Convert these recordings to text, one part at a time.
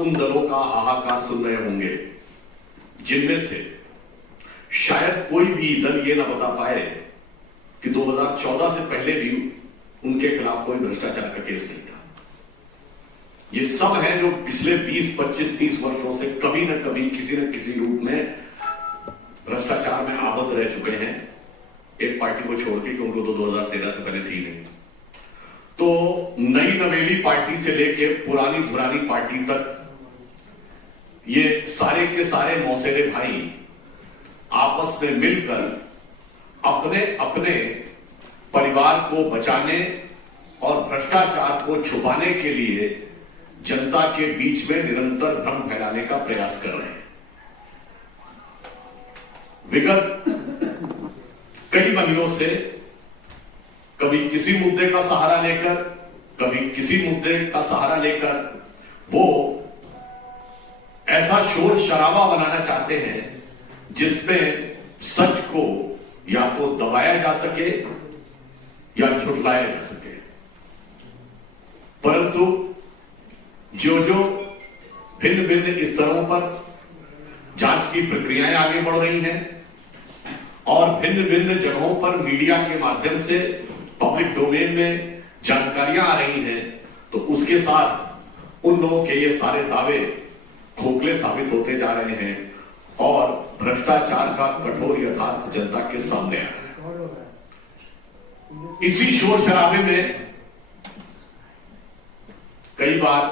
आप उन दलों का हाहाकार सुन रहे होंगे जिनमें से शायद कोई भी दल ये ना बता पाए कि 2014 से पहले भी उनके खिलाफ कोई भ्रष्टाचार का केस नहीं था। ये सब हैं जो पिछले 20, 25, 30 वर्षों से कभी न कभी किसी न किसी रूप में भ्रष्टाचार में आबद्ध रह चुके हैं, एक पार्टी को छोड़ के, क्योंकि तो 2013 से पहले थी नहीं। तो नई नवेली पार्टी से लेके पुरानी पुरानी पार्टी तक ये सारे के सारे मौसेरे भाई आपस में मिलकर अपने अपने परिवार को बचाने और भ्रष्टाचार को छुपाने के लिए जनता के बीच में निरंतर भ्रम फैलाने का प्रयास कर रहे हैं। विगत कई महीनों से कभी किसी मुद्दे का सहारा लेकर, कभी किसी मुद्दे का सहारा लेकर वो ऐसा शोर शराबा बनाना चाहते हैं जिसमें सच को या तो दबाया जा सके या झुठलाया जा सके। परंतु जो भिन्न भिन्न स्तरों पर जांच की प्रक्रियाएं आगे बढ़ रही हैं और भिन्न भिन्न जगहों पर मीडिया के माध्यम से पब्लिक डोमेन में जानकारियां आ रही हैं, तो उसके साथ उन लोगों के ये सारे दावे खोखले साबित होते जा रहे हैं और भ्रष्टाचार का कठोर यथार्थ जनता के सामने आ रहा है। इसी शोर शराबे में कई बार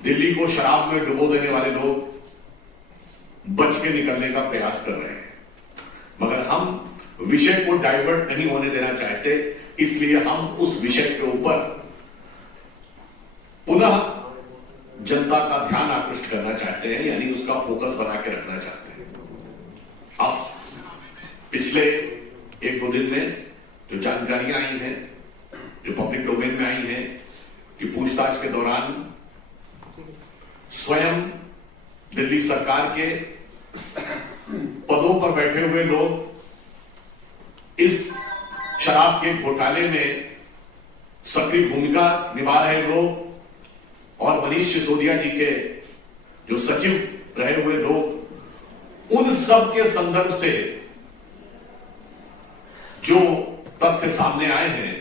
दिल्ली को शराब में डुबो देने वाले लोग बच के निकलने का प्रयास कर रहे हैं, मगर हम विषय को डाइवर्ट नहीं होने देना चाहते, इसलिए हम उस विषय के ऊपर पुनः जनता का ध्यान आकृष्ट करना चाहते हैं, यानी उसका फोकस बना के रखना चाहते हैं। अब पिछले 1-2 दिन में जो जानकारियां आई हैं, जो पब्लिक डोमेन में आई हैं कि पूछताछ के दौरान स्वयं दिल्ली सरकार के पदों पर बैठे हुए लोग इस शराब के घोटाले में सक्रिय भूमिका निभा रहे लोग और मनीष सिसोदिया जी के जो सचिव रहे हुए लोग, उन सब के संदर्भ से जो तथ्य सामने आए हैं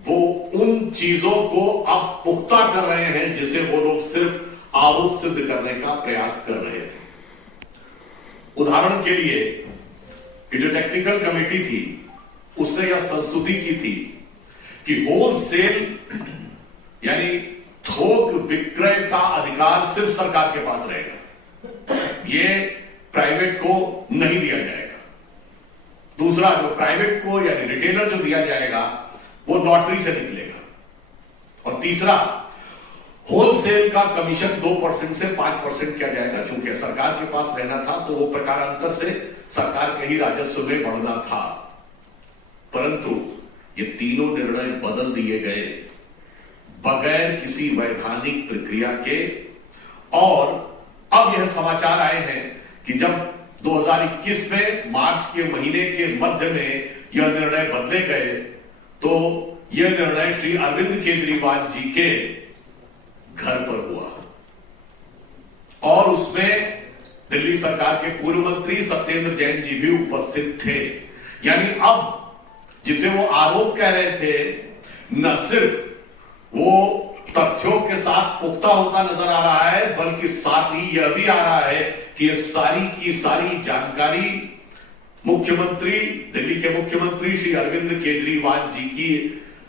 वो उन चीजों को अब पुख्ता कर रहे हैं जिसे वो लोग सिर्फ आरोप सिद्ध करने का प्रयास कर रहे थे। उदाहरण के लिए कि जो टेक्निकल कमेटी थी उसने यह संस्तुति की थी कि होलसेल यानी थोक विक्रय का अधिकार सिर्फ सरकार के पास रहेगा, ये प्राइवेट को नहीं दिया जाएगा। दूसरा, जो प्राइवेट को यानी रिटेलर जो दिया जाएगा वो लॉटरी से निकलेगा। और तीसरा, होलसेल का कमीशन 2% से 5% किया जाएगा। चूंकि सरकार के पास रहना था तो वो प्रकारांतर से सरकार के ही राजस्व में बढ़ना था, परंतु ये तीनों निर्णय बदल दिए गए बगैर किसी वैधानिक प्रक्रिया के। और अब यह समाचार आए हैं कि जब 2021 में मार्च के महीने के मध्य में यह निर्णय बदले गए तो यह निर्णय श्री अरविंद केजरीवाल जी के घर पर हुआ और उसमें दिल्ली सरकार के पूर्व मंत्री सत्येंद्र जैन जी भी उपस्थित थे। यानी अब जिसे वो आरोप कह रहे थे, न सिर्फ वो तथ्यों के साथ पुख्ता होता नजर आ रहा है, बल्कि साथ ही यह भी आ रहा है कि ये सारी की सारी जानकारी मुख्यमंत्री, दिल्ली के मुख्यमंत्री श्री अरविंद केजरीवाल जी की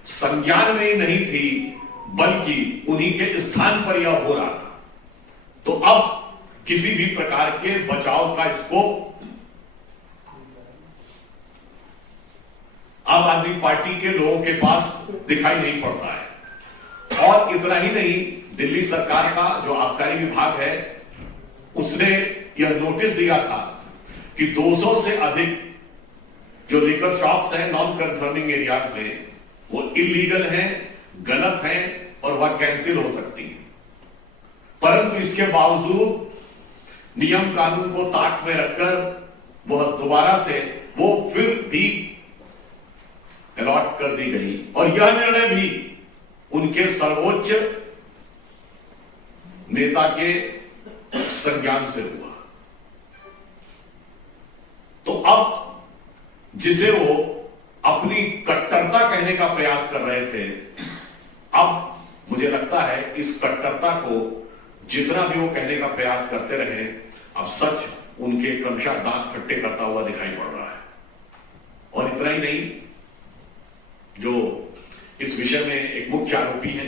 संज्ञान में ही नहीं थी, बल्कि उन्हीं के स्थान पर यह हो रहा था। तो अब किसी भी प्रकार के बचाव का स्कोप आम आदमी पार्टी के लोगों के पास दिखाई नहीं पड़ता है। और इतना ही नहीं, दिल्ली सरकार का जो आबकारी विभाग है उसने यह नोटिस दिया था कि 200 से अधिक जो लिकर शॉप्स हैं नॉन कंफर्मिंग एरियाज में वो इलीगल हैं, गलत हैं और वह कैंसिल हो सकती है। परंतु इसके बावजूद नियम कानून को ताक में रखकर वह दोबारा से वो फिर भी अलॉट कर दी गई और यह निर्णय भी उनके सर्वोच्च नेता के संज्ञान से हुआ। तो अब जिसे वो अपनी कट्टरता कहने का प्रयास कर रहे थे, अब मुझे लगता है इस कट्टरता को जितना भी वो कहने का प्रयास करते रहे, अब सच उनके क्रमशः दांत खट्टे करता हुआ दिखाई पड़ रहा है। और इतना ही नहीं, जो इस विषय में एक मुख्य आरोपी है,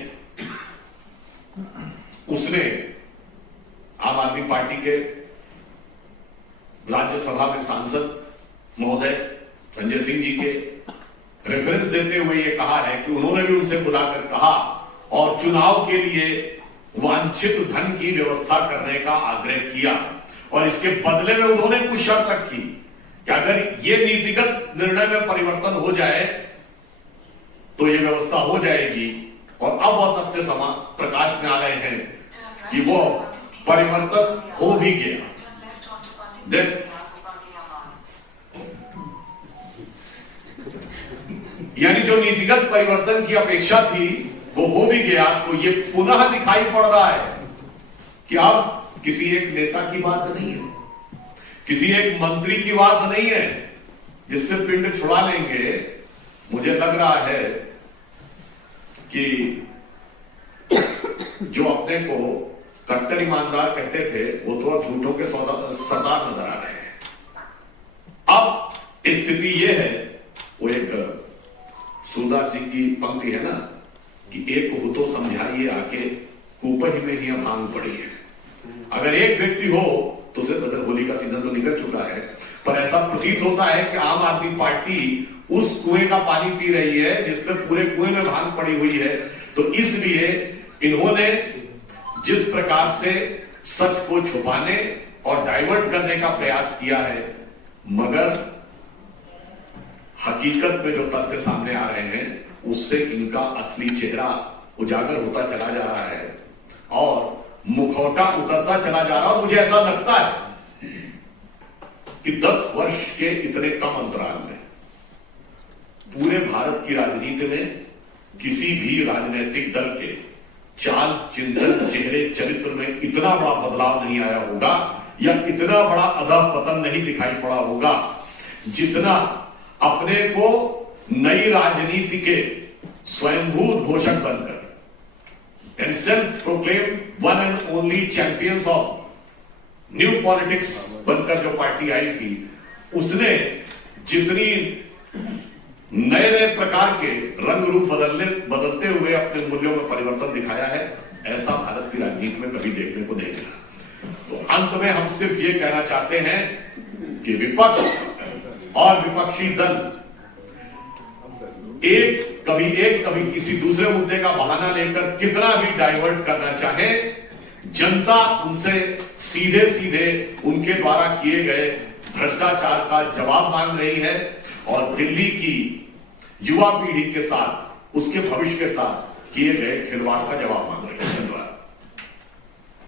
उसने आम आदमी पार्टी के राज्यसभा में सांसद महोदय संजय सिंह जी के रेफरेंस देते हुए यह कहा है कि उन्होंने भी उनसे बुलाकर कहा और चुनाव के लिए वांछित धन की व्यवस्था करने का आग्रह किया, और इसके बदले में उन्होंने कुछ शर्त रखी कि अगर यह नीतिगत निर्णय में परिवर्तन हो जाए तो यह व्यवस्था हो जाएगी। और अब वह तथ्य प्रकाश में आ रहे हैं कि वो परिवर्तन हो भी गया। यानी जो नीतिगत परिवर्तन की अपेक्षा थी वो हो भी गया। तो ये पुनः दिखाई पड़ रहा है कि अब किसी एक नेता की बात नहीं है, किसी एक मंत्री की बात नहीं है जिससे पिंड छुड़ा लेंगे। मुझे लग रहा है कि जो अपने को कट्टर ईमानदार कहते थे वो तो अब झूठों के सरदार नजर आ रहे हैं। अब स्थिति यह है, वो एक सूरदास जी की पंक्ति है ना कि एक हो तो समझाइए आके कूपही में ही भांग पड़ी है। अगर एक व्यक्ति हो तो उसे होली का सीजन तो निकल चुका है, पर ऐसा प्रतीत होता है कि आम आदमी पार्टी उस कुएं का पानी पी रही है जिसपे पूरे कुएं में भांग पड़ी हुई है। तो इसलिए इन्होंने जिस प्रकार से सच को छुपाने और डाइवर्ट करने का प्रयास किया है, मगर हकीकत में जो तथ्य सामने आ रहे हैं उससे इनका असली चेहरा उजागर होता चला जा रहा है और मुखौटा उतरता चला जा रहा है। और मुझे ऐसा लगता है कि 10 वर्ष के इतने कम अंतराल में पूरे भारत की राजनीति में किसी भी राजनीतिक दल के चाल, चिंतन, चेहरे, चरित्र में इतना बड़ा बदलाव नहीं आया होगा या इतना बड़ा अधःपतन नहीं दिखाई पड़ा होगा जितना अपने को नई राजनीति के स्वयंभूत घोषक बनकर and self proclaim one and only champions of new politics बनकर जो पार्टी आई थी, उसने जितनी नए नए प्रकार के रंग रूप बदलते हुए अपने मूल्यों में परिवर्तन दिखाया है, ऐसा भारत की राजनीति में कभी देखने को नहीं मिला। तो अंत में हम सिर्फ ये कहना चाहते हैं कि विपक्ष और विपक्षी दल कभी किसी दूसरे मुद्दे का बहाना लेकर कितना भी डाइवर्ट करना चाहे, जनता उनसे सीधे सीधे उनके द्वारा किए गए भ्रष्टाचार का जवाब मांग रही है और दिल्ली की युवा पीढ़ी के साथ, उसके भविष्य के साथ किए गए खिलवाड़ का जवाब मांग रही है।